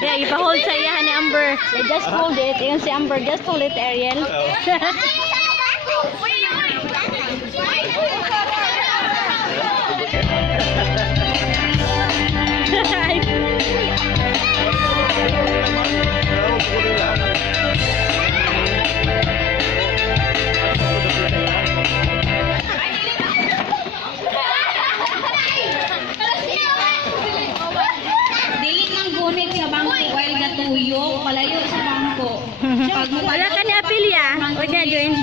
Yeah, ipa-hold sa iya ni Amber. Just hold it. Yung si Amber, just hold it, Ariel. Tuyok, palayo sa bangko. Wala ka ni Apilia. Huwag na join.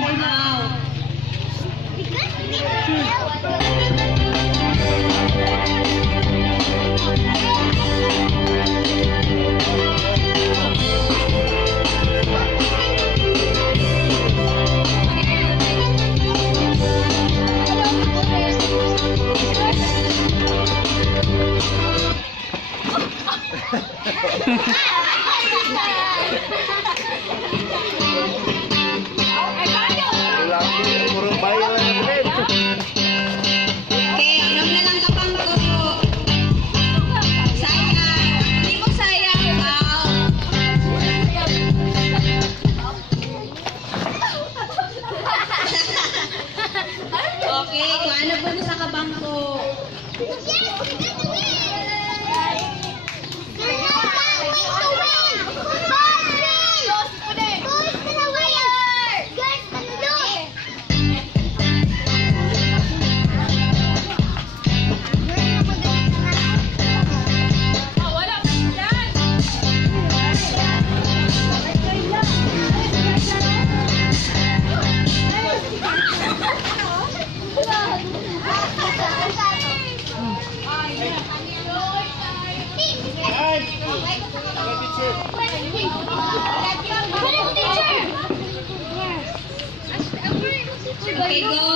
Okay, kung ano po sa kabangko. Okay, go!